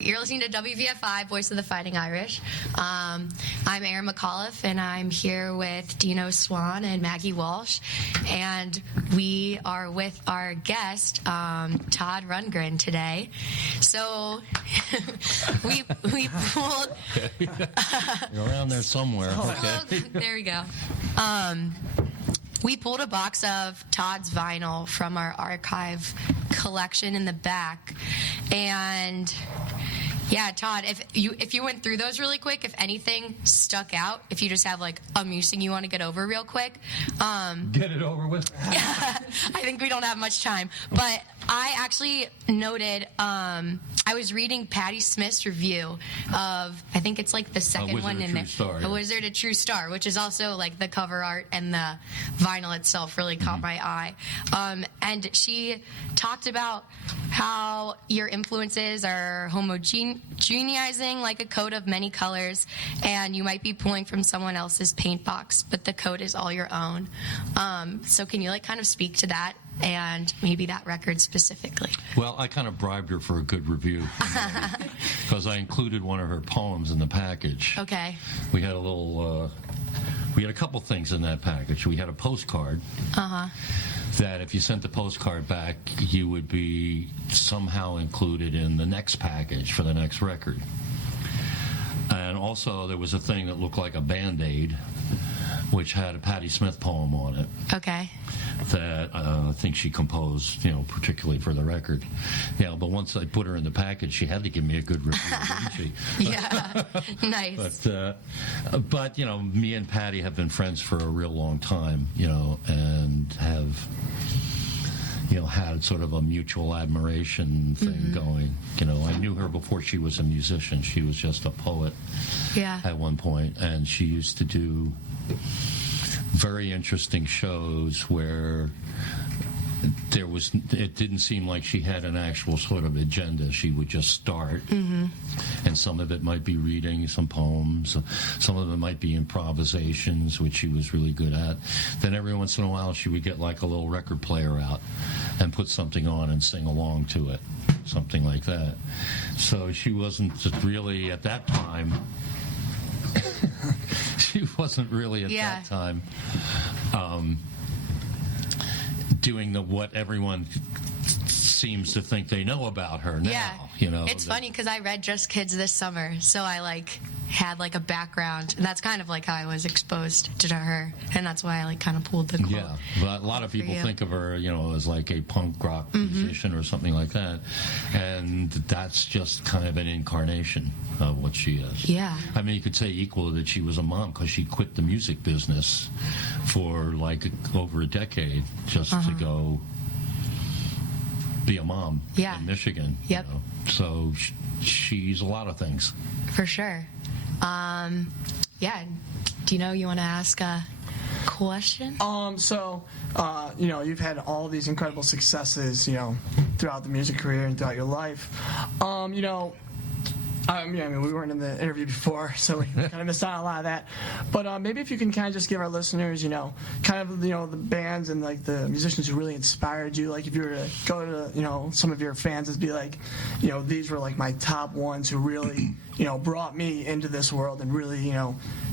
You're listening to WVFI, Voice of the Fighting Irish. I'm Erin McAuliffe, and I'm here with Dino Swan and Maggie Walsh. And we are with our guest, Todd Rundgren, today. So we pulled... You're around there somewhere. Okay. There we go. We pulled a box of Todd's vinyl from our archive collection in the back. And... yeah, Todd, if you went through those really quick, if anything stuck out, if you just have like a musing you want to get over real quick. Get it over with. I think we don't have much time. But I actually noted, I was reading Patti Smith's review of, I think it's like the second one in there. A Wizard, a True Star, which is also like the cover art and the vinyl itself really caught my eye. And she talked about how your influences are homogenizing like a coat of many colors, and you might be pulling from someone else's paint box, but the coat is all your own. So can you like kind of speak to that and maybe that record specifically? Well, I kind of bribed her for a good review because I included one of her poems in the package. Okay. We had a little, we had a couple things in that package. We had a postcard. That if you sent the postcard back, you would be somehow included in the next package for the next record. And also there was a thing that looked like a Band-Aid, which had a Patti Smith poem on it. Okay. That I think she composed, particularly for the record. Yeah, but once I put her in the package, she had to give me a good review, didn't she? Yeah, nice. But me and Patti have been friends for a real long time, and have, had sort of a mutual admiration thing going. I knew her before she was a musician. She was just a poet at one point, and she used to do very interesting shows where it didn't seem like she had an actual sort of agenda. She would just start, and some of it might be reading some poems, some of it might be improvisations, which she was really good at. Then every once in a while she would get like a little record player out and put something on and sing along to it, something like that. So she wasn't really at that time she wasn't really at that time doing what everyone seems to think they know about her now. It's funny because I read Just Kids this summer, so I had a background, and that's kind of how I was exposed to her, and that's why I kind of pulled the quote. Yeah, but a lot of people think of her, as like a punk rock musician or something like that, and that's just kind of an incarnation of what she is. Yeah. I mean, you could say equally that she was a mom because she quit the music business for over a decade just to go be a mom in Michigan. Yep. So she's a lot of things. For sure. Do you want to ask a question? You've had all these incredible successes, throughout the music career and throughout your life. We weren't in the interview before, so we kind of missed out on a lot of that. But maybe if you can kind of just give our listeners, the bands and the musicians who really inspired you. Like if you were to go to, some of your fans and be like, these were my top ones who really, brought me into this world and really,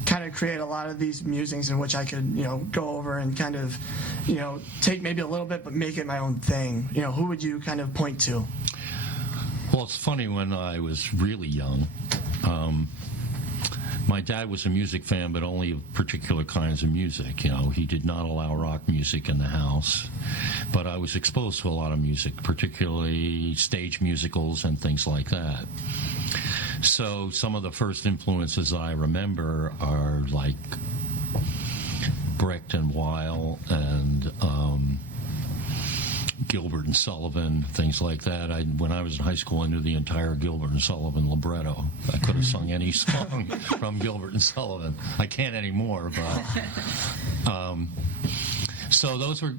kind of create a lot of these musings in which I could, go over and kind of, take maybe a little bit but make it my own thing. Who would you kind of point to? Well, it's funny, when I was really young, my dad was a music fan, but only of particular kinds of music. He did not allow rock music in the house, but I was exposed to a lot of music, particularly stage musicals and things like that. So some of the first influences I remember are like Brecht and Weil and Gilbert and Sullivan, things like that. When I was in high school, I knew the entire Gilbert and Sullivan libretto. I could have sung any song from Gilbert and Sullivan. I can't anymore, but so those were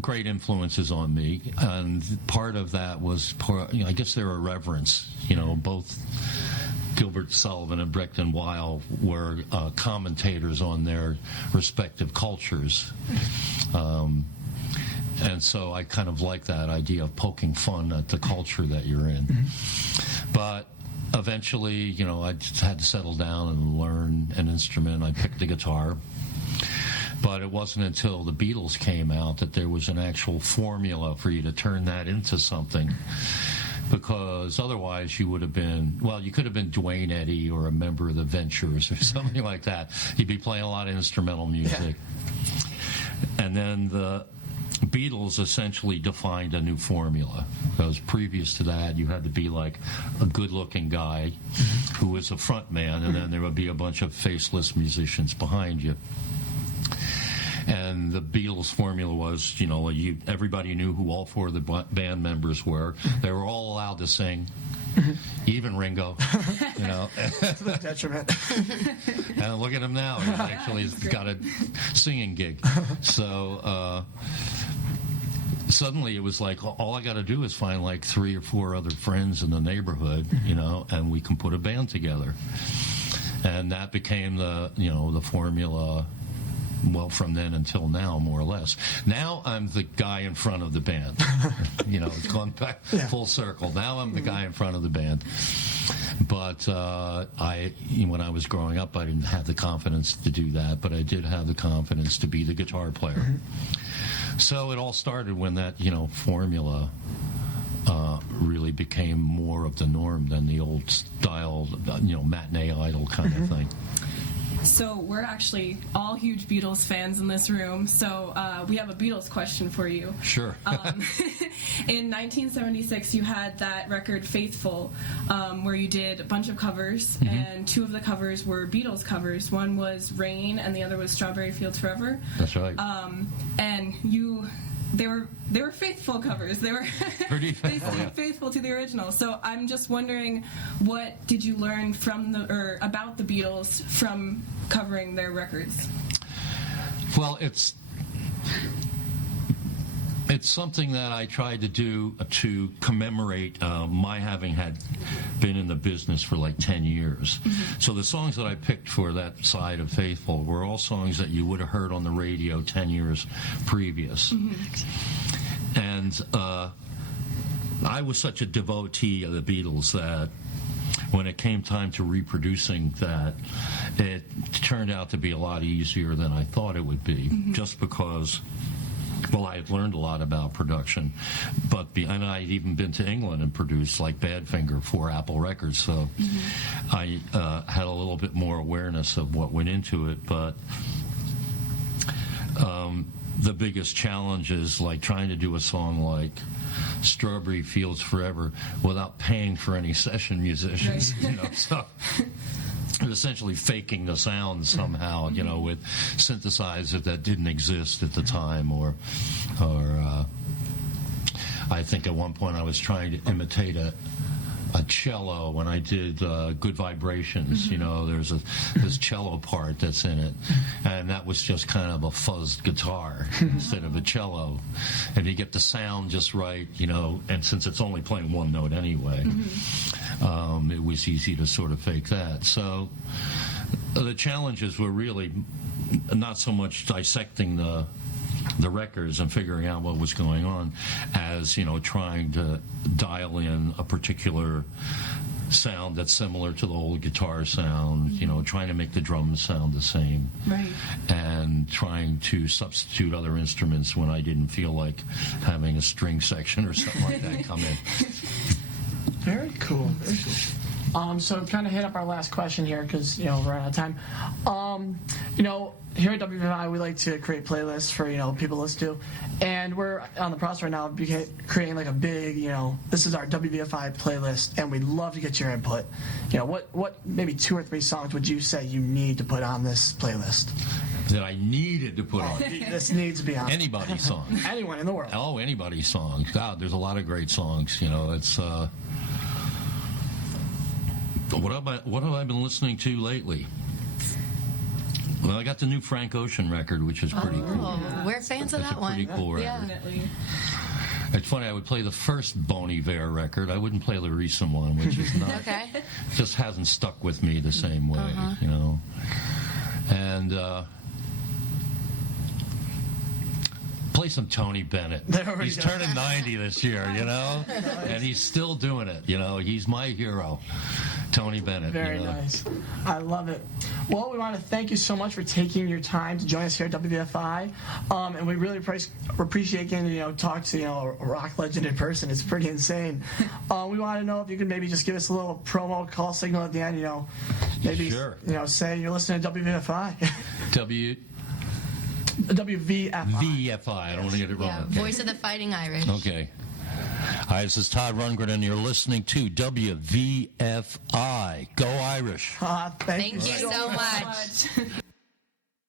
great influences on me, and part of that was, I guess they were reverence. Both Gilbert Sullivan and Brecht and Weil were commentators on their respective cultures. And so I kind of like that idea of poking fun at the culture that you're in. But eventually, I just had to settle down and learn an instrument. I picked the guitar. But it wasn't until the Beatles came out that there was an actual formula for you to turn that into something. Because otherwise you would have been, you could have been Duane Eddy or a member of the Ventures or something like that. You'd be playing a lot of instrumental music. Yeah. And then the Beatles essentially defined a new formula. Because previous to that, you had to be like a good-looking guy who was a front man, and then there would be a bunch of faceless musicians behind you. And the Beatles' formula was, everybody knew who all four of the band members were. They were all allowed to sing, even Ringo. To the detriment. And look at him now. He's got a singing gig. So suddenly it was like, all I got to do is find like 3 or 4 other friends in the neighborhood, and we can put a band together. And that became the formula. Well, from then until now, more or less. Now I'm the guy in front of the band. It's gone back full circle. Now I'm the guy in front of the band. But when I was growing up, I didn't have the confidence to do that, but I did have the confidence to be the guitar player. So it all started when that, formula really became more of the norm than the old style, matinee idol kind of thing. So we're actually all huge Beatles fans in this room, so we have a Beatles question for you. Sure. In 1976, you had that record Faithful, where you did a bunch of covers, and 2 of the covers were Beatles covers. One was Rain, and the other was Strawberry Fields Forever. That's right. And they were faithful covers. They were they stayed faithful to the original. So I'm just wondering, what did you learn about the Beatles from covering their records? Well, it's something that I tried to do to commemorate my having been in the business for like 10 years. So the songs that I picked for that side of Faithful were all songs that you would have heard on the radio 10 years previous. And I was such a devotee of the Beatles that when it came time to reproducing that, it turned out to be a lot easier than I thought it would be, just because I had learned a lot about production, and I had even been to England and produced like Badfinger for Apple Records, so I had a little bit more awareness of what went into it. But the biggest challenge is like trying to do a song like Strawberry Fields Forever without paying for any session musicians, so essentially faking the sound somehow, with synthesizers that didn't exist at the time, or I think at one point I was trying to imitate a cello when I did Good Vibrations. There's this cello part that's in it, and that was just kind of a fuzzed guitar instead of a cello, and you get the sound just right, and since it's only playing one note anyway, it was easy to sort of fake that. So the challenges were really not so much dissecting the records and figuring out what was going on as, trying to dial in a particular sound that's similar to the old guitar sound, trying to make the drums sound the same. Right. And trying to substitute other instruments when I didn't feel like having a string section or something like that come in. Very cool. Very cool. So kind of hit up our last question here because, we're out of time. Here at WVFI, we like to create playlists for, people to listen to. And we're on the process right now of creating like a big, this is our WVFI playlist, and we'd love to get your input. What maybe 2 or 3 songs would you say you need to put on this playlist? That I needed to put on. This needs to be on. Anybody's song. Anyone in the world. Oh, anybody's songs. God, there's a lot of great songs. It's... What have I been listening to lately? Well, I got the new Frank Ocean record, which is pretty cool. We're fans of that one. Pretty cool record. Definitely. It's funny, I would play the first Bon Iver record. I wouldn't play the recent one, which is not... Okay. Just hasn't stuck with me the same way, play some Tony Bennett. He's turning 90 this year, you know, and he's still doing it. You know, he's my hero, Tony Bennett. Very nice. I love it. Well, we want to thank you so much for taking your time to join us here at WVFI, and we really appreciate getting to talk to a rock legend in person. It's pretty insane. We want to know if you could maybe just give us a little promo call signal at the end. Maybe sure. Say you're listening to WVFI. WVFI. VFI. I don't want to get it wrong. Yeah, Voice of the Fighting Irish. Okay. Hi, this is Todd Rundgren, and you're listening to WVFI. Go Irish. Thank you so much.